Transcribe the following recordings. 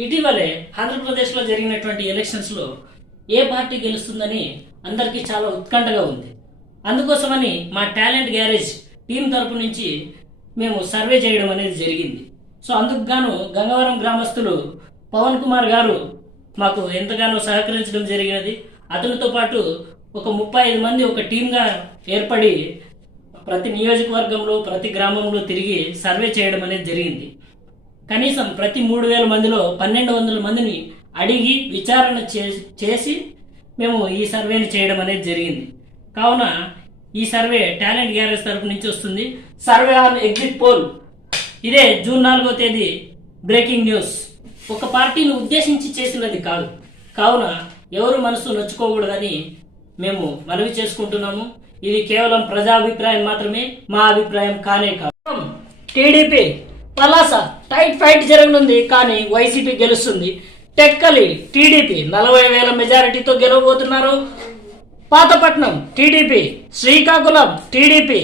ఇటీవలే ఆంధ్రప్రదేశ్లో జరిగినటువంటి ఎలక్షన్స్లో ఏ పార్టీ గెలుస్తుందని అందరికీ చాలా ఉత్కంఠగా ఉంది. అందుకోసమని మా టాలెంట్ గ్యారేజ్ టీం తరపు నుంచి మేము సర్వే చేయడం అనేది జరిగింది. సో అందుకు గాను గంగవరం గ్రామస్తులు పవన్ కుమార్ గారు మాకు ఎంతగానో సహకరించడం జరిగినది. అతనితో పాటు ఒక 35 మంది ఒక టీంగా ఏర్పడి ప్రతి నియోజకవర్గంలో ప్రతి గ్రామంలో తిరిగి సర్వే చేయడం అనేది జరిగింది. కనీసం ప్రతి 3000 మందిలో 1200 మందిని అడిగి విచారణ చేసి మేము ఈ సర్వేని చేయడం అనేది జరిగింది. కావున ఈ సర్వే టాలెంట్ గ్యారేజ్ తరపు నుంచి వస్తుంది. Survey on exit poll. ఇదే జూన్ 4వ తేదీ బ్రేకింగ్ న్యూస్. ఒక పార్టీని ఉద్దేశించి చేసినది కాదు. కావున ఎవరు మనసు నొచ్చుకోకూడదని మేము మనవి చేసుకుంటున్నాము. ఇది కేవలం ప్రజాభిప్రాయం మాత్రమే, మా అభిప్రాయం కానే కాదు. టీడీపీ పలాస టైట్ ఫైట్ జరగనుంది, కానీ వైసీపీ గెలుస్తుంది. టెక్కలి టీడీపీ 40,000 మెజారిటీతో గెలవబోతున్నారు. పాతపట్నం టీడీపీ, శ్రీకాకుళం టీడీపీ,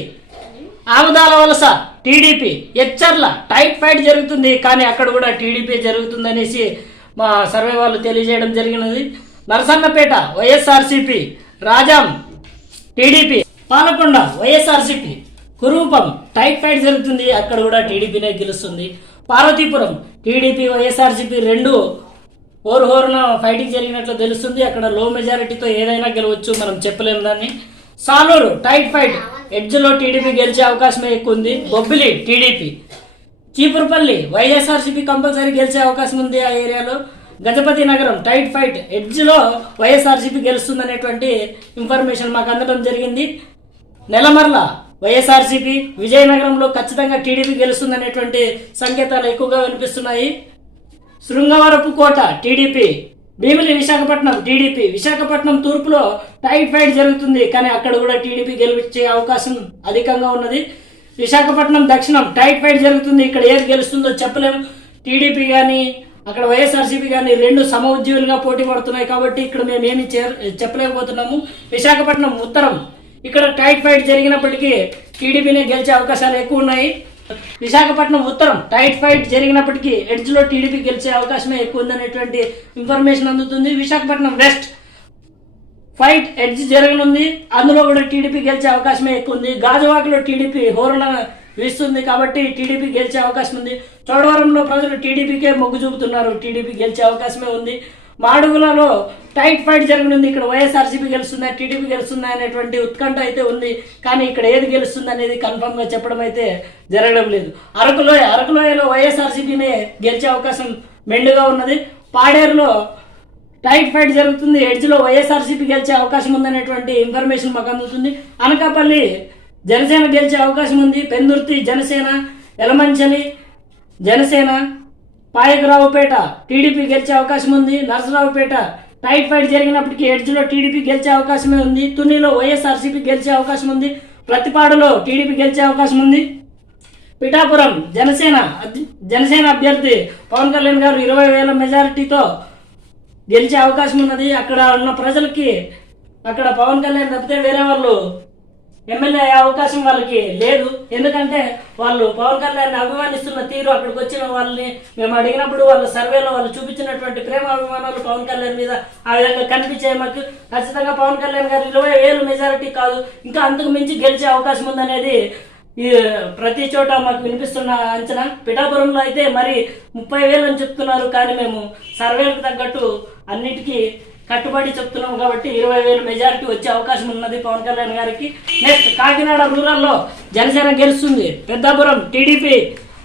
ఆమదాల వలస టీడీపీ, ఎచ్చర్ల టైట్ ఫైట్ జరుగుతుంది, కానీ అక్కడ కూడా టీడీపీ జరుగుతుందనేసి మా సర్వే వాళ్ళు తెలియజేయడం జరిగినది. Narasannapeta YSRCP, Rajam TDP, Palakonda YSRCP, కురూపం tight fight జరుగుతుంది, అక్కడ కూడా టీడీపీనే గెలుస్తుంది. పార్వతీపురం టీడీపీ వైఎస్ఆర్సీపీ రెండు హోరున ఫైటింగ్ జరిగినట్లు తెలుస్తుంది. అక్కడ లో మెజారిటీతో ఏదైనా గెలవచ్చు, మనం చెప్పలేము దాన్ని. సాలూరు టైట్ ఫైట్, ఎడ్జ్లో టీడీపీ గెలిచే అవకాశమే ఎక్కువ ఉంది. బొబ్బిలి టీడీపీ, చీపురుపల్లి వైఎస్ఆర్సీపీ కంపల్సరీ గెలిచే అవకాశం ఉంది ఆ ఏరియాలో. గజపతి నగరం టైట్ ఫైట్, ఎడ్జ్లో వైఎస్ఆర్సీపీ గెలుస్తుందనేటువంటి ఇన్ఫర్మేషన్ మాకు అందడం జరిగింది. నెలమర్ల వైఎస్ఆర్సీపీ, విజయనగరంలో ఖచ్చితంగా టీడీపీ గెలుస్తుందనేటువంటి సంకేతాలు ఎక్కువగా వినిపిస్తున్నాయి. శృంగవరపు కోట టీడీపీ, భీమిలి విశాఖపట్నం టీడీపీ, విశాఖపట్నం తూర్పులో టైట్ ఫైట్ జరుగుతుంది, కానీ అక్కడ కూడా టీడీపీ గెలిచే అవకాశం అధికంగా ఉన్నది. విశాఖపట్నం దక్షిణం టైట్ ఫైట్ జరుగుతుంది, ఇక్కడ ఏది గెలుస్తుందో చెప్పలేము. టీడీపీ కానీ అక్కడ వైఎస్ఆర్సీపీ కానీ రెండు సమ ఉద్యోగులుగా పోటీ పడుతున్నాయి, కాబట్టి ఇక్కడ మేము ఏమి చెప్పలేకపోతున్నాము. విశాఖపట్నం ఉత్తరం, ఇక్కడ టైట్ ఫైట్ జరిగినప్పటికీ టీడీపీనే గెలిచే అవకాశాలు ఎక్కువ ఉన్నాయి. విశాఖపట్నం ఉత్తరం టైట్ ఫైట్ జరిగినప్పటికీ ఎడ్జ్లో టీడీపీ గెలిచే అవకాశమే ఎక్కువ ఉందనేటువంటి ఇన్ఫర్మేషన్ అందుతుంది. విశాఖపట్నం వెస్ట్ ఫైట్ ఎడ్జ్ జరగనుంది, అందులో కూడా టీడీపీ గెలిచే అవకాశమే ఎక్కువ ఉంది. గాజువాకలో టీడీపీ హోరణ వీస్తుంది, కాబట్టి టీడీపీ గెలిచే అవకాశం ఉంది. చోడవరంలో ప్రజలు టీడీపీకే మొగ్గు చూపుతున్నారు, టీడీపీ గెలిచే అవకాశమే ఉంది. మాడుగులలో టైట్ ఫైట్ జరగనుంది, ఇక్కడ వైఎస్ఆర్సీపీ గెలుస్తుందా టీడీపీ గెలుస్తుందా అనేటువంటి ఉత్కంఠ అయితే ఉంది, కానీ ఇక్కడ ఏది గెలుస్తుంది అనేది కన్ఫర్మ్గా చెప్పడం అయితే జరగడం లేదు. అరకులోయలో వైఎస్ఆర్సీపీనే గెలిచే అవకాశం మెండుగా ఉన్నది. పాడేరులో టైట్ ఫైట్ జరుగుతుంది, ఎడ్జ్లో వైఎస్ఆర్సీపీ గెలిచే అవకాశం ఉందనేటువంటి ఇన్ఫర్మేషన్ మాకు అందుతుంది. అనకాపల్లి జనసేన గెలిచే అవకాశం ఉంది. పెందుర్తి జనసేన, ఎలమంచలి జనసేన, పాయకరావుపేట టీడీపీ గెలిచే అవకాశం ఉంది. నరసరావుపేట టైట్ ఫైట్ జరిగినప్పటికీ ఎడ్జ్లో టీడీపీ గెలిచే అవకాశమే ఉంది. తునిలో వైఎస్ఆర్సీపీ గెలిచే అవకాశం ఉంది. ప్రతిపాడులో టీడీపీ గెలిచే అవకాశం ఉంది. పిఠాపురం జనసేన అభ్యర్థి పవన్ కళ్యాణ్ గారు 20,000 మెజారిటీతో గెలిచే అవకాశం ఉన్నది. అక్కడ ఉన్న ప్రజలకి అక్కడ పవన్ కళ్యాణ్ తప్పితే వేరే వాళ్ళు ఎమ్మెల్యే అయ్యే అవకాశం వాళ్ళకి లేదు. ఎందుకంటే వాళ్ళు పవన్ కళ్యాణ్ అభిమానిస్తున్న తీరు, అక్కడికి వచ్చిన వాళ్ళని మేము అడిగినప్పుడు వాళ్ళ సర్వేలో వాళ్ళు చూపించినటువంటి ప్రేమ అభిమానాలు పవన్ కళ్యాణ్ మీద ఆ విధంగా కనిపించాయి మాకు. ఖచ్చితంగా పవన్ కళ్యాణ్ గారు 20,000 మెజారిటీ కాదు, ఇంకా అంతకు మించి గెలిచే అవకాశం ఉందనేది ఈ ప్రతి చోట మాకు వినిపిస్తున్న అంచనా. పిఠాపురంలో అయితే మరి 30,000 అని చెప్తున్నారు, కానీ మేము సర్వేలకు తగ్గట్టు అన్నిటికీ కట్టుబడి చెప్తున్నాం, కాబట్టి 20,000 మెజారిటీ వచ్చే అవకాశం ఉన్నది పవన్ కళ్యాణ్ గారికి. నెక్స్ట్ కాకినాడ రూరల్లో జనసేన గెలుస్తుంది. Peddapuram TDP,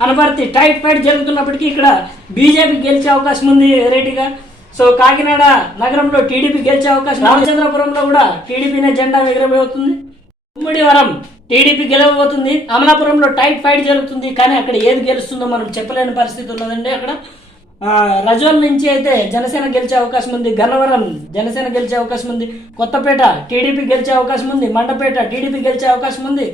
Anaparthi tight fight జరుగుతున్నప్పటికీ ఇక్కడ బీజేపీ గెలిచే అవకాశం ఉంది వెరైటీగా. సో కాకినాడ నగరంలో టీడీపీ గెలిచే అవకాశం, రామచంద్రపురంలో కూడా టీడీపీనే జెండా ఎగరబోతుంది. ఉమ్మడివరం టీడీపీ గెలవబోతుంది. అమలాపురంలో టైట్ ఫైట్ జరుగుతుంది, కానీ అక్కడ ఏది గెలుస్తుందో మనం చెప్పలేని పరిస్థితి ఉన్నదండి. అక్కడ రజోల్ నుంచి అయితే జనసేన గెలిచే అవకాశం ఉంది. గన్నవరం జనసేన గెలిచే అవకాశం ఉంది. కొత్తపేట టీడీపీ గెలిచే అవకాశం ఉంది. మండపేట టీడీపీ గెలిచే అవకాశం ఉంది.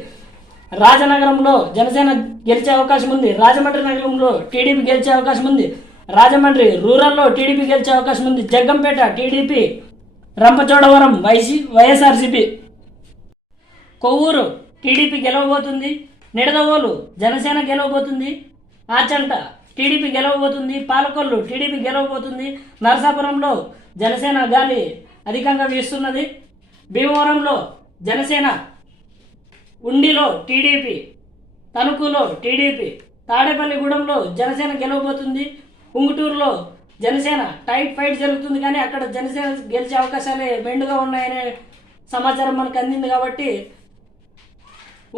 రాజనగరంలో జనసేన గెలిచే అవకాశం ఉంది. రాజమండ్రి నగరంలో టీడీపీ గెలిచే అవకాశం ఉంది. రాజమండ్రి రూరల్లో టీడీపీ గెలిచే అవకాశం ఉంది. Jaggampeta TDP, Rampachodavaram YSRCP, Kovvur TDP గెలవబోతుంది. నిడదవోలు జనసేన గెలవబోతుంది. ఆచంట టీడీపీ గెలవబోతుంది, పాలకొల్లు టీడీపీ గెలవబోతుంది, నరసాపురంలో జనసేన గాలి అధికంగా వీస్తున్నది, భీమవరంలో జనసేన, ఉండిలో టీడీపీ, తణుకులో టీడీపీ, తాడేపల్లిగూడెంలో జనసేన గెలవబోతుంది, ఉంగుటూరులో జనసేన టైట్ ఫైట్ జరుగుతుంది కానీ అక్కడ జనసేన గెలిచే అవకాశాలే మెండుగా ఉన్నాయనే సమాచారం మనకు అందింది కాబట్టి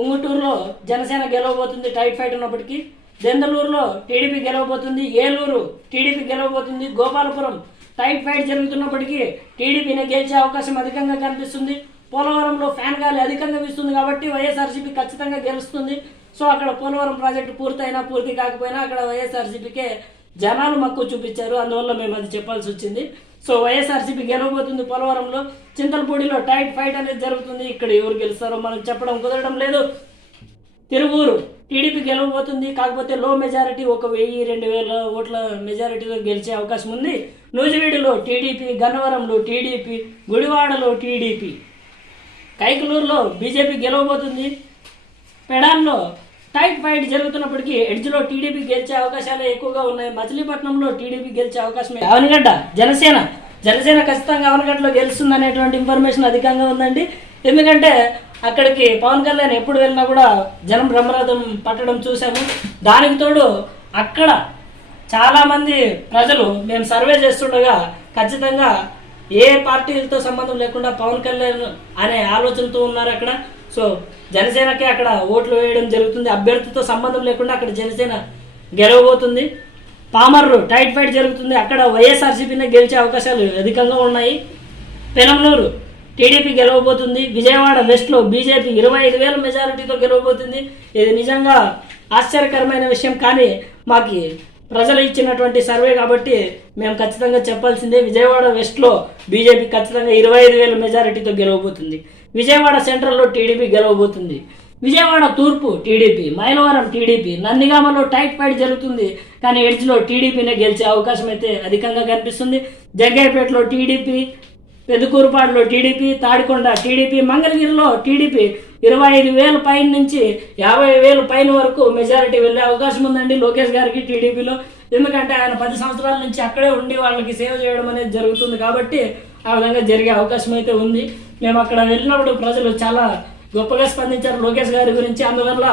ఉంగుటూరులో జనసేన గెలవబోతుంది టైట్ ఫైట్ ఉన్నప్పటికీ, దెందలూరులో టీడీపీ గెలవబోతుంది, ఏలూరు టీడీపీ గెలవబోతుంది, గోపాలపురం టైట్ ఫైట్ జరుగుతున్నప్పటికీ టీడీపీని గెలిచే అవకాశం అధికంగా కనిపిస్తుంది, పోలవరంలో ఫ్యాన్ గాలి అధికంగా వీస్తుంది కాబట్టి వైఎస్ఆర్సీపీ ఖచ్చితంగా గెలుస్తుంది. సో అక్కడ పోలవరం ప్రాజెక్టు పూర్తయినా పూర్తి కాకపోయినా అక్కడ వైఎస్ఆర్సీపీకే జనాలు మక్కువ చూపించారు, అందువల్ల మేము అది చెప్పాల్సి వచ్చింది. సో వైఎస్ఆర్సీపీ గెలవబోతుంది పోలవరంలో. చింతలపూడిలో టైట్ ఫైట్ అనేది జరుగుతుంది, ఇక్కడ ఎవరు గెలుస్తారో మనం చెప్పడం కుదరడం లేదు. తిరువూరు టీడీపీ గెలవబోతుంది, కాకపోతే లో మెజారిటీ 1000-2000 ఓట్ల మెజారిటీతో గెలిచే అవకాశం ఉంది. నూజివీడులో టీడీపీ, గన్నవరంలో టీడీపీ, గుడివాడలో టీడీపీ, కైకలూరులో బీజేపీ గెలవబోతుంది. పెడాన్లో టైట్ ఫైట్ జరుగుతున్నప్పటికీ ఎడ్జ్లో టీడీపీ గెలిచే అవకాశాలు ఎక్కువగా ఉన్నాయి. మచిలీపట్నంలో టీడీపీ గెలిచే అవకాశం, అవనిగడ్డ జనసేన ఖచ్చితంగా అవనిగడ్డలో గెలుస్తుంది అనేటువంటి ఇన్ఫర్మేషన్ అధికంగా ఉందండి. ఎందుకంటే అక్కడికి పవన్ కళ్యాణ్ ఎప్పుడు వెళ్ళినా కూడా జనం బ్రహ్మరథం పట్టడం చూసాము. దానికి తోడు అక్కడ చాలామంది ప్రజలు మేము సర్వే చేస్తుండగా ఖచ్చితంగా ఏ పార్టీలతో సంబంధం లేకుండా పవన్ కళ్యాణ్ అనే ఆలోచనతో ఉన్నారు అక్కడ. సో జనసేనకే అక్కడ ఓట్లు వేయడం జరుగుతుంది, అభ్యర్థితో సంబంధం లేకుండా అక్కడ జనసేన గెలవబోతుంది. పామర్రు టైట్ ఫైట్ జరుగుతుంది, అక్కడ వైఎస్ఆర్సీపీనే గెలిచే అవకాశాలు అధికంగా ఉన్నాయి. పెనంలూరు టీడీపీ గెలవబోతుంది. విజయవాడ వెస్ట్లో బీజేపీ 25,000 మెజారిటీతో గెలవబోతుంది. ఇది నిజంగా ఆశ్చర్యకరమైన విషయం, కానీ మాకు ప్రజలు ఇచ్చినటువంటి సర్వే కాబట్టి మేము ఖచ్చితంగా చెప్పాల్సిందే. విజయవాడ వెస్ట్లో బీజేపీ ఖచ్చితంగా 25,000 మెజారిటీతో గెలవబోతుంది. విజయవాడ సెంట్రల్లో టీడీపీ గెలవబోతుంది. విజయవాడ తూర్పు టీడీపీ, మైలవరం టీడీపీ, నందిగామలో టైట్ ఫైట్ జరుగుతుంది కానీ ఎడ్జ్లో టీడీపీనే గెలిచే అవకాశం అయితే అధికంగా కనిపిస్తుంది. జగ్గయ్యపేటలో టీడీపీ, పెదకూరుపాడులో టీడీపీ, తాడికొండ టీడీపీ, మంగళగిరిలో టీడీపీ 25,000 పైన నుంచి 50,000 పైన వరకు మెజారిటీ వెళ్ళే అవకాశం ఉందండి లోకేష్ గారికి టీడీపీలో. ఎందుకంటే ఆయన 10 సంవత్సరాల నుంచి అక్కడే ఉండి వాళ్ళకి సేవ చేయడం అనేది జరుగుతుంది కాబట్టి ఆ విధంగా జరిగే అవకాశం అయితే ఉంది. మేము అక్కడ వెళ్ళినప్పుడు ప్రజలు చాలా గొప్పగా స్పందించారు లోకేష్ గారి గురించి. అందువల్ల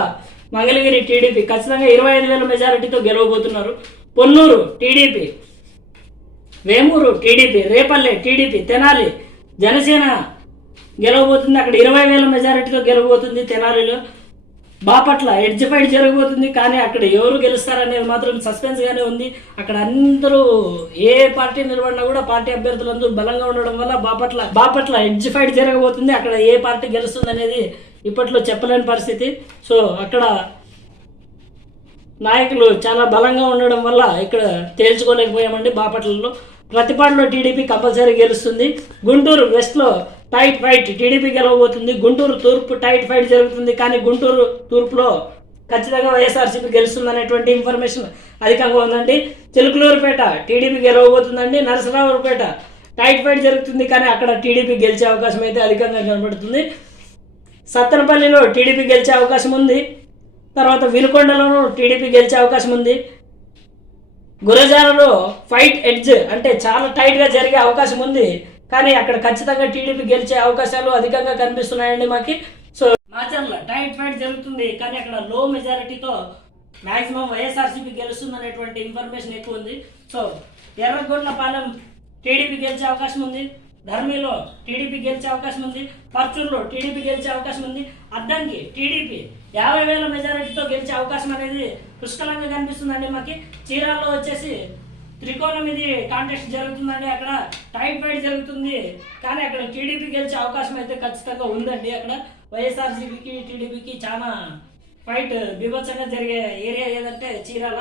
మంగళగిరి టీడీపీ ఖచ్చితంగా 25,000 మెజారిటీతో గెలవబోతున్నారు. Ponnur TDP, Vemuru TDP, Repalle TDP, Tenali Janasena గెలవబోతుంది, అక్కడ 20,000 మెజారిటీతో గెలవబోతుంది తెనాలిలో. బాపట్ల ఎడ్జ్ ఫైట్ జరగబోతుంది కానీ అక్కడ ఎవరు గెలుస్తారనేది మాత్రం సస్పెన్స్గానే ఉంది. అక్కడ అందరూ ఏ పార్టీ నిలబడినా కూడా పార్టీ అభ్యర్థులందరూ బలంగా ఉండడం వల్ల బాపట్ల ఎడ్జ్ ఫైట్ జరగబోతుంది. అక్కడ ఏ పార్టీ గెలుస్తుంది అనేది ఇప్పట్లో చెప్పలేని పరిస్థితి. సో అక్కడ నాయకులు చాలా బలంగా ఉండడం వల్ల ఇక్కడ తేల్చుకోలేకపోయామండి. బాపట్లలో ప్రతిపాడులో టీడీపీ కంపల్సరీ గెలుస్తుంది. గుంటూరు వెస్ట్లో టైట్ ఫైట్ టీడీపీ గెలవబోతుంది. గుంటూరు తూర్పు టైట్ ఫైట్ జరుగుతుంది కానీ గుంటూరు తూర్పులో ఖచ్చితంగా వైఎస్ఆర్సీపీ గెలుస్తుంది అనేటువంటి ఇన్ఫర్మేషన్ అధికంగా ఉందండి. చిలుకలూరుపేట టీడీపీ గెలవబోతుందండి. నరసరావుపేట టైట్ ఫైట్ జరుగుతుంది కానీ అక్కడ టీడీపీ గెలిచే అవకాశం అయితే అధికంగా కనబడుతుంది. సత్తెనపల్లిలో టీడీపీ గెలిచే అవకాశం ఉంది. తర్వాత వినుకొండలోనూ టీడీపీ గెలిచే అవకాశం ఉంది. గురజాలలో ఫైట్ ఎడ్జ్ అంటే చాలా టైట్గా జరిగే అవకాశం ఉంది కానీ అక్కడ ఖచ్చితంగా టీడీపీ గెలిచే అవకాశాలు అధికంగా కనిపిస్తున్నాయండి మాకి. సో మాచర్ల టైట్ ఫైట్ జరుగుతుంది కానీ అక్కడ లో మెజారిటీతో మ్యాక్సిమం వైఎస్ఆర్సీపీ గెలుస్తుంది అనేటువంటి ఇన్ఫర్మేషన్ ఎక్కువ ఉంది. సో ఎర్రగొండ్లపాలెం టీడీపీ గెలిచే అవకాశం ఉంది. ధర్మిలో టీడీపీ గెలిచే అవకాశం ఉంది. పర్చూరులో టీడీపీ గెలిచే అవకాశం ఉంది. అద్దంకి టీడీపీ 50,000 మెజారిటీతో గెలిచే అవకాశం అనేది పుష్కలంగా కనిపిస్తుందండి మాకి. చీరాల్లో వచ్చేసి త్రికోణం ఇది కాంటెస్ట్ జరుగుతుందండి, అక్కడ టైట్ ఫైట్ జరుగుతుంది కానీ అక్కడ టీడీపీ గెలిచే అవకాశం అయితే ఖచ్చితంగా ఉందండి. అక్కడ వైఎస్ఆర్సీపీకి టీడీపీకి చాలా ఫైట్ బీభత్సంగా జరిగే ఏరియా ఏదంటే చీరాల.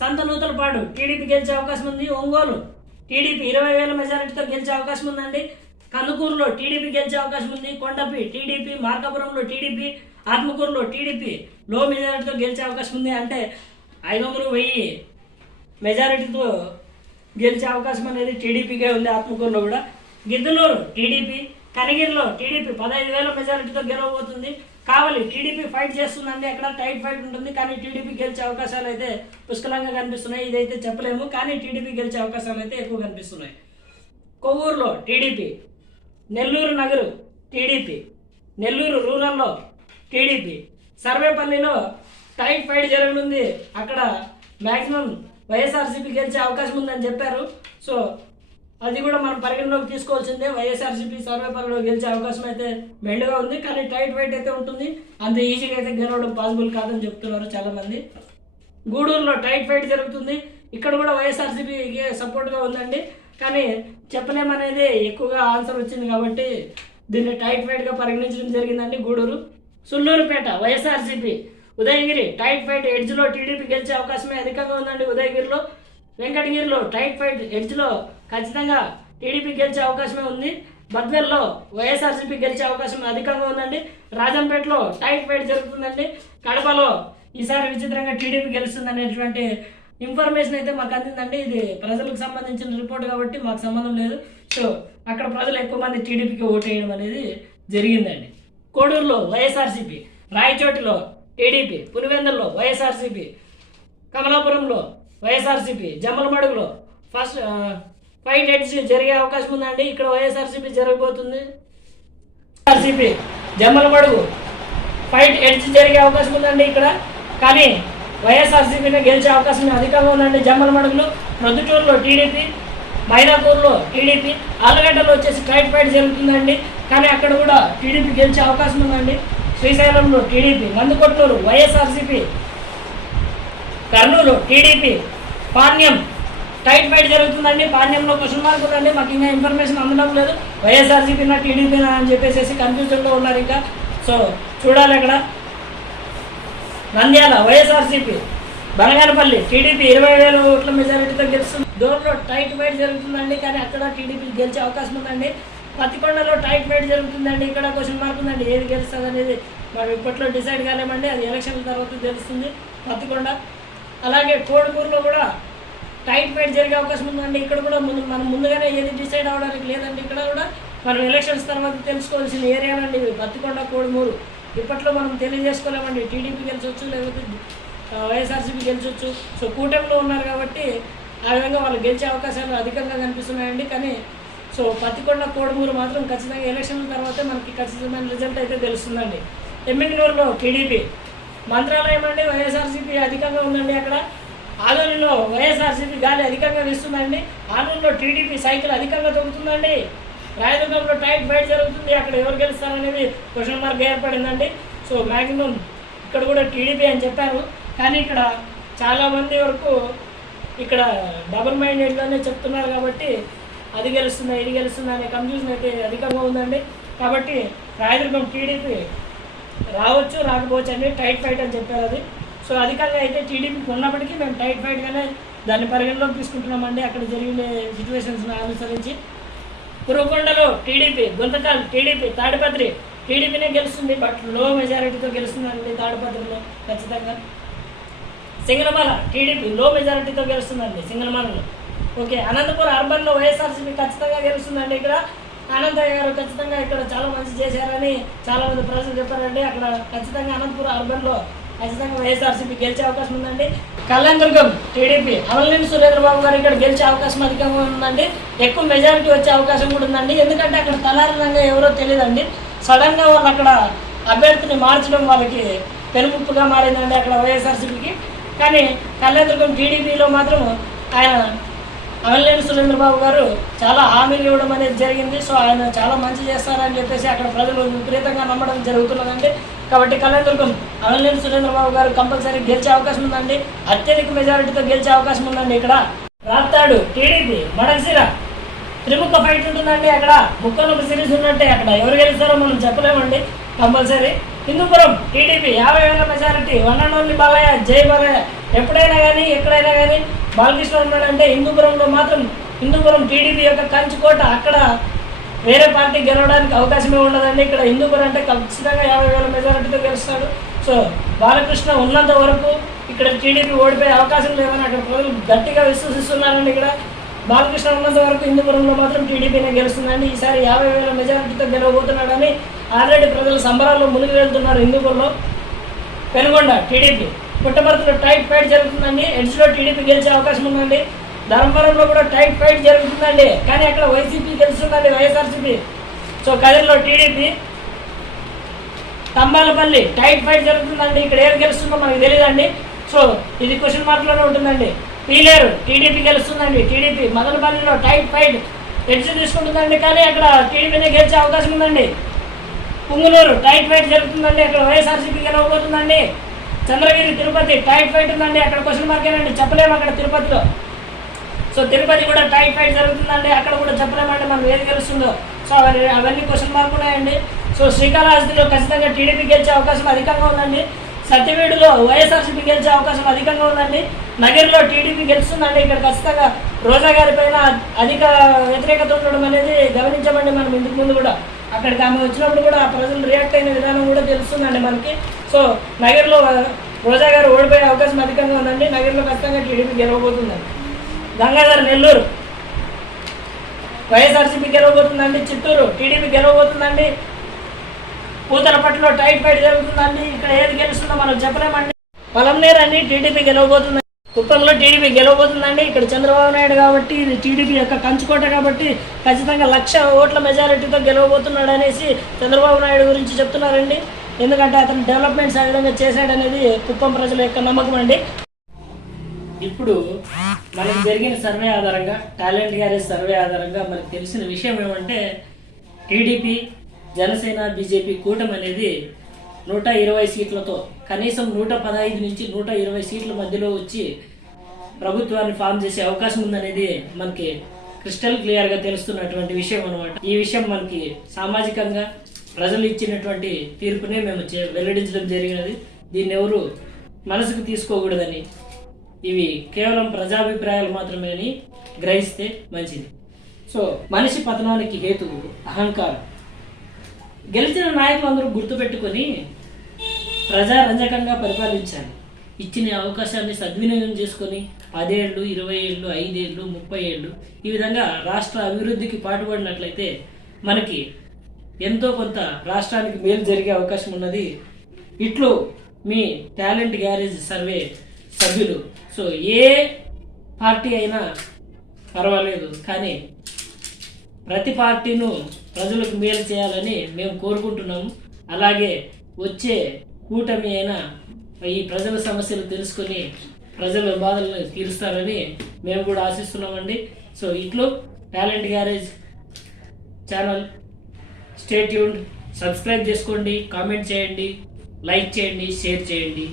సంతనూతలపాడు టీడీపీ గెలిచే అవకాశం ఉంది. ఒంగోలు టీడీపీ 20,000 మెజారిటీతో గెలిచే అవకాశం ఉందండి. కందుకూరులో టీడీపీ గెలిచే అవకాశం ఉంది. కొండపి టీడీపీ, మార్కాపురంలో టీడీపీ, ఆత్మకూరులో టీడీపీ లో మెజారిటీతో గెలిచే అవకాశం ఉంది. అంటే 500-1000 మెజారిటీతో గెలిచే అవకాశం అనేది టీడీపీకే ఉంది. ఆత్మకూరులో కూడా గిద్దలూరు టీడీపీ, కనిగిరిలో టీడీపీ 15,000 మెజారిటీతో గెలవబోతుంది. కావాలి టీడీపీ ఫైట్ చేస్తుందండి, అక్కడ టైట్ ఫైట్ ఉంటుంది, కానీ టీడీపీ గెలిచే అవకాశాలు అయితే పుష్కలంగా కనిపిస్తున్నాయి. ఇదైతే చెప్పలేము, కానీ టీడీపీ గెలిచే అవకాశాలు అయితే ఎక్కువ కనిపిస్తున్నాయి. కొవ్వూరులో టీడీపీ, నెల్లూరు నగరు టీడీపీ, నెల్లూరు రూరల్లో టీడీపీ, సర్వేపల్లిలో టైట్ ఫైట్ జరగనుంది, అక్కడ మ్యాక్సిమం వైఎస్ఆర్సీపీ గెలిచే అవకాశం ఉందని చెప్పారు. సో అది కూడా మనం పరిగణలోకి తీసుకోవాల్సిందే. వైఎస్ఆర్సీపీ సర్వేపల్లిలో గెలిచే అవకాశం అయితే మెండుగా ఉంది, కానీ టైట్ ఫైట్ అయితే ఉంటుంది, అంత ఈజీగా అయితే గెలవడం పాసిబుల్ కాదని చెప్తున్నారు చాలామంది. గూడూరులో టైట్ ఫైట్ జరుగుతుంది, ఇక్కడ కూడా వైఎస్ఆర్సీపీకి సపోర్ట్గా ఉందండి, కానీ చెప్పలేమనేది ఎక్కువగా ఆన్సర్ వచ్చింది కాబట్టి దీన్ని టైట్ ఫైట్గా పరిగణించడం జరిగిందండి. Gudur, Sullurpeta YSRCP, Udayagiri tight fight ఎడ్జ్లో టీడీపీ గెలిచే అవకాశమే అధికంగా ఉందండి. ఉదయగిరిలో, వెంకటగిరిలో టైట్ ఫైట్ ఎడ్జ్లో ఖచ్చితంగా టీడీపీ గెలిచే అవకాశమే ఉంది. బద్వేల్లో వైఎస్ఆర్సీపీ గెలిచే అవకాశం అధికంగా ఉందండి. రాజంపేటలో టైట్ ఫైట్ జరుగుతుందండి. కడపలో ఈసారి విచిత్రంగా టీడీపీ గెలుస్తుంది అనేటువంటి ఇన్ఫర్మేషన్ అయితే మాకు అందిందండి. ఇది ప్రజలకు సంబంధించిన రిపోర్ట్ కాబట్టి మాకు సంబంధం లేదు. సో అక్కడ ప్రజలు ఎక్కువ మంది టీడీపీకి ఓటు వేయడం అనేది జరిగిందండి. కోడూరులో వైఎస్ఆర్సీపీ, రాయచోటిలో టీడీపీ, పులివెందుల్లో వైఎస్ఆర్సీపీ, కమలాపురంలో వైఎస్ఆర్సీపీ, జమ్మలమడుగులో ఫస్ట్ ఫైట్ ఎడ్జ్ జరిగే అవకాశం ఉందండి. ఇక్కడ వైఎస్ఆర్సీపీ జరగబోతుంది. వైఎస్ఆర్సీపీ జమ్మలమడుగు ఫైట్ ఎడ్జ్ జరిగే అవకాశం ఉందండి ఇక్కడ, కానీ వైఎస్ఆర్సీపీని గెలిచే అవకాశం అధికంగా ఉందండి. జమ్మలమడుగులో, ప్రొద్దుటూరులో టీడీపీ, మైనాపూర్లో టీడీపీ, ఆలగడ్డలో వచ్చేసి టైట్ ఫైట్ జరుగుతుందండి, కానీ అక్కడ కూడా టీడీపీ గెలిచే అవకాశం ఉందండి. శ్రీశైలంలో TDP, Nandikotkur YSRCP, Kurnool TDP, Panyam tight fight జరుగుతుందండి. పాణ్యంలో క్వశ్చన్ మార్క్ ఉందండి, మాకు ఇంకా ఇన్ఫర్మేషన్ అందడం లేదు. వైఎస్ఆర్సీపీనా టీడీపీనా అని చెప్పేసి కన్ఫ్యూజన్లో ఉన్నారు ఇంకా. సో చూడాలి అక్కడ. నంద్యాల వైఎస్ఆర్సీపీ, బనగానపల్లి టీడీపీ 20,000 ఓట్ల మెజారిటీతో గెలుస్తుంది. దోర్లో టైట్ ఫైట్ జరుగుతుందండి, కానీ అక్కడ టీడీపీ గెలిచే అవకాశం ఉందండి. పత్తికొండలో టైట్ ఫైట్ జరుగుతుందండి, ఇక్కడ క్వశ్చన్ మార్క్ ఉందండి. ఏది గెలుస్తుంది అనేది మనం ఇప్పట్లో డిసైడ్ కాలేమండి, అది ఎలక్షన్ తర్వాత తెలుస్తుంది. పత్తికొండ, అలాగే కోడుమూరులో కూడా టైట్ ఫైట్ జరిగే అవకాశం ఉందండి. ఇక్కడ కూడా మనం ముందుగానే ఏది డిసైడ్ అవ్వడానికి లేదండి. ఇక్కడ కూడా మనం ఎలక్షన్స్ తర్వాత తెలుసుకోవాల్సిన ఏరియానండి పత్తికొండ, కోడుమూరు. ఇప్పట్లో మనం తెలియజేసుకోలేమండి, టీడీపీ గెలిచొచ్చు లేకపోతే వైఎస్ఆర్సీపీ గెలిచొచ్చు. సో కూటమిలో ఉన్నారు కాబట్టి ఆ విధంగా వాళ్ళు గెలిచే అవకాశాలు అధికంగా కనిపిస్తున్నాయండి. కానీ సో పత్తికొండ, కోడుమూరు మాత్రం ఖచ్చితంగా ఎలక్షన్ల తర్వాతే మనకి ఖచ్చితమైన రిజల్ట్ అయితే తెలుస్తుందండి. ఎమ్మిగనూరులో టీడీపీ, మంత్రాలయం అండి వైఎస్ఆర్సీపీ అధికంగా ఉందండి. అక్కడ ఆలూరులో వైఎస్ఆర్సీపీ గాలి అధికంగా వీస్తుందండి. ఆలూరులో టీడీపీ సైకిల్ అధికంగా తొక్కుతుందండి. రాయదుర్గంలో టైట్ ఫైట్ జరుగుతుంది, అక్కడ ఎవరు గెలుస్తారనేది క్వశ్చన్ మార్క్ ఏర్పడిందండి. సో మ్యాక్సిమం ఇక్కడ కూడా టీడీపీ అని చెప్పారు, కానీ ఇక్కడ చాలామంది వరకు ఇక్కడ డబుల్ మైండెడ్గానే చెప్తున్నారు కాబట్టి అది గెలుస్తుందా ఇది గెలుస్తుందా అనే కన్ఫ్యూజన్ అయితే అధికంగా ఉందండి. కాబట్టి రాయదుర్గం టీడీపీ రావచ్చు రాకపోవచ్చు అండి, టైట్ ఫైట్ అని చెప్పారు అది. సో అధికంగా అయితే టీడీపీకి ఉన్నప్పటికీ మేము టైట్ ఫైట్గానే దాన్ని పరిగణలోకి తీసుకుంటున్నామండి అక్కడ జరిగిన సిచ్యువేషన్స్ని అనుసరించి. పురకొండలో టీడీపీ, గుంతకల్ టీడీపీ, తాడిపత్రి టీడీపీనే గెలుస్తుంది, బట్ లో మెజారిటీతో గెలుస్తుందండి తాడిపత్రిలో ఖచ్చితంగా. సింగనమల టీడీపీ లో మెజారిటీతో గెలుస్తుందండి సింగనమలలో. ఓకే, అనంతపురం అర్బన్లో వైఎస్ఆర్సీపీ ఖచ్చితంగా గెలుస్తుందండి. ఇక్కడ అనంతయ్య గారు ఖచ్చితంగా ఇక్కడ చాలా మంచి చేశారని చాలామంది ప్రజలు చెప్పారండి. అక్కడ ఖచ్చితంగా అనంతపురం అర్బన్లో ఖచ్చితంగా వైఎస్ఆర్సీపీ గెలిచే అవకాశం ఉందండి. కళ్యాణదుర్గం టీడీపీ, అమలనేని సురేంద్రబాబు గారు ఇక్కడ గెలిచే అవకాశం అధికంగా ఉందండి. ఎక్కువ మెజారిటీ వచ్చే అవకాశం కూడా ఉందండి, ఎందుకంటే అక్కడ తలారంగా ఎవరో తెలియదండి. సడన్గా వాళ్ళు అక్కడ అభ్యర్థిని మార్చడం వాళ్ళకి పెనుముప్పుగా మారిందండి అక్కడ వైఎస్ఆర్సీపీకి. కానీ కళ్యాణదుర్గం టీడీపీలో మాత్రం ఆయన అమలనేని సురేంద్రబాబు గారు చాలా హామీలు ఇవ్వడం అనేది జరిగింది. సో ఆయన చాలా మంచి చేస్తారని చెప్పేసి అక్కడ ప్రజలు విపరీతంగా నమ్మడం జరుగుతున్నదండి. కాబట్టి కళ్యాణదుర్గం అమలనేని సురేంద్రబాబు గారు కంపల్సరీ గెలిచే అవకాశం ఉందండి, అత్యధిక మెజారిటీతో గెలిచే అవకాశం ఉందండి. ఇక్కడ రాప్తాడు టీడీపీ, మడకశిర త్రిముఖ ఫైట్ ఉంటుందండి. అక్కడ ముక్కలకు సిరీస్ ఉన్నట్టే, అక్కడ ఎవరు గెలుస్తారో మనం చెప్పలేమండి compulsory. Hindupur TDP 50,000 majority, one and only Balayya, జై బాలయ్య. ఎప్పుడైనా కానీ ఎక్కడైనా కానీ బాలకృష్ణ ఉన్నాడంటే హిందూపురంలో మాత్రం హిందూపురం టీడీపీ యొక్క కంచుకోట, అక్కడ వేరే పార్టీ గెలవడానికి అవకాశమే ఉండదండి. ఇక్కడ హిందూపురం అంటే ఖచ్చితంగా 50,000 మెజారిటీతో గెలుస్తాడు. సో బాలకృష్ణ ఉన్నంత వరకు ఇక్కడ టీడీపీ ఓడిపోయే అవకాశం లేదని అక్కడ ప్రజలు గట్టిగా విశ్వసిస్తున్నారండి. ఇక్కడ బాలకృష్ణ ఉన్నంత వరకు హిందూపురంలో మాత్రం టీడీపీనే గెలుస్తుందండి. ఈసారి 50,000 మెజారిటీతో గెలవబోతున్నాడని ఆల్రెడీ ప్రజలు సంబరాల్లో మునిగి వెళ్తున్నారు. హిందూపురంలో పెనుగొండ టీడీపీ, పుట్టపర్తిలో టైట్ ఫైట్ జరుగుతుందండి. ఎడ్జ్లో టీడీపీ గెలిచే అవకాశం ఉందండి. ధర్మవరంలో కూడా టైట్ ఫైట్ జరుగుతుందండి, కానీ అక్కడ వైసీపీ గెలుస్తుందండి, వైఎస్ఆర్సీపీ. సో కదిరిలో టీడీపీ, తంబాలపల్లి టైట్ ఫైట్ జరుగుతుందండి. ఇక్కడ ఏది గెలుస్తుందో మనకు తెలియదండి. సో ఇది క్వశ్చన్ మార్క్లోనే ఉంటుందండి. పీలేరు టీడీపీ గెలుస్తుందండి. టీడీపీ మదనపల్లిలో టైట్ ఫైట్ ఎడ్జ్ తీసుకుంటుందండి, కానీ అక్కడ టీడీపీనే గెలిచే అవకాశం ఉందండి. పుంగులూరు టైట్ ఫైట్ జరుగుతుందండి, అక్కడ వైఎస్ఆర్సీపీ గెలవబోతుందండి. చంద్రగిరి తిరుపతి టైట్ ఫైట్ ఉందండి, అక్కడ క్వశ్చన్ మార్కేనండి, చెప్పలేము అక్కడ తిరుపతిలో. సో తిరుపతి కూడా టైట్ ఫైట్ జరుగుతుందండి, అక్కడ కూడా చెప్పలేమంటే మనం ఏది గెలుస్తుందో. సో అవన్నీ క్వశ్చన్ మార్క్ ఉన్నాయండి. సో శ్రీకాళహస్తిలో ఖచ్చితంగా టీడీపీ గెలిచే అవకాశం అధికంగా ఉందండి. సత్యవేడులో వైఎస్ఆర్సీపీ గెలిచే అవకాశం అధికంగా ఉందండి. నగర్లో టీడీపీ గెలుస్తుందండి. ఇక్కడ ఖచ్చితంగా రోజా గారి పైన అధిక వ్యతిరేకత ఉండడం అనేది గమనించమండి మనం ఇందుకు ముందు కూడా. అక్కడికి ఆమె వచ్చినప్పుడు కూడా ఆ ప్రజలు రియాక్ట్ అయిన విధానం కూడా తెలుస్తుందండి మనకి. సో నగర్లో రోజా గారు ఓడిపోయే అవకాశం అధికంగా ఉందండి. నగర్లో ఖచ్చితంగా టీడీపీ గెలవబోతుందండి. గంగాధర్ నెల్లూరు వైఎస్ఆర్సీపీ గెలవబోతుందండి. చిత్తూరు టీడీపీ గెలవబోతుందండి. పూతలపట్టులో టైట్ ఫైట్ జరుగుతుందండి, ఇక్కడ ఏది గెలుస్తుందో మనం చెప్పలేమండి. పొలంనేరు అండి టీడీపీ గెలవబోతుందండి. కుప్పంలో టీడీపీ గెలవబోతుందండి. ఇక్కడ చంద్రబాబు నాయుడు కాబట్టి ఇది టీడీపీ యొక్క కంచుకోట కాబట్టి ఖచ్చితంగా 1,00,000 ఓట్ల మెజారిటీతో గెలవబోతున్నాడు అనేసి చంద్రబాబు నాయుడు గురించి చెప్తున్నారండి. ఎందుకంటే అతను డెవలప్మెంట్స్ ఆ విధంగా చేశాడనేది కుప్పం ప్రజల యొక్క నమ్మకం అండి. ఇప్పుడు మనకు జరిగిన సర్వే ఆధారంగా, టాలెంట్ గ్యారేజ్ సర్వే ఆధారంగా మనకు తెలిసిన విషయం ఏమంటే టీడీపీ, జనసేన, బీజేపీ కూటమి అనేది 120 సీట్లతో కనీసం 115 నుంచి 120 సీట్ల మధ్యలో వచ్చి ప్రభుత్వాన్ని ఫామ్ చేసే అవకాశం ఉందనేది మనకి క్రిస్టల్ క్లియర్గా తెలుస్తున్నటువంటి విషయం అనమాట. ఈ విషయం మనకి సామాజికంగా ప్రజలు ఇచ్చినటువంటి తీర్పునే మేము వెల్లడించడం జరిగినది. దీన్ని ఎవరు మనసుకు తీసుకోకూడదని, ఇవి కేవలం ప్రజాభిప్రాయాలు మాత్రమే అని గ్రహిస్తే మంచిది. సో మనిషి పతనానికి హేతువు అహంకారం. గెలిచిన నాయకులందరూ గుర్తుపెట్టుకొని ప్రజారంజకంగా పరిపాలించాలి. ఇచ్చిన అవకాశాన్ని సద్వినియోగం చేసుకొని 10 ఏళ్ళు, 20 ఏళ్ళు, 5 ఏళ్ళు, 30 ఏళ్ళు ఈ విధంగా రాష్ట్ర అభివృద్ధికి పాటుపడినట్లయితే మనకి ఎంతో కొంత రాష్ట్రానికి మేలు జరిగే అవకాశం ఉన్నది. ఇట్లు మీ టాలెంట్ గ్యారేజ్ సర్వే సభ్యులు. సో ఏ పార్టీ అయినా పర్వాలేదు, కానీ ప్రతి పార్టీను ప్రజలకు మేలు చేయాలని మేము కోరుకుంటున్నాము. అలాగే వచ్చే కూటమి అయినా ఈ ప్రజల సమస్యలు తెలుసుకొని ప్రజల బాధలను తీరుస్తారని మేము కూడా ఆశిస్తున్నామండి. సో ఇట్లు talent garage channel. Stay tuned, subscribe చేసుకోండి, కామెంట్ చేయండి, లైక్ చేయండి, షేర్ చేయండి.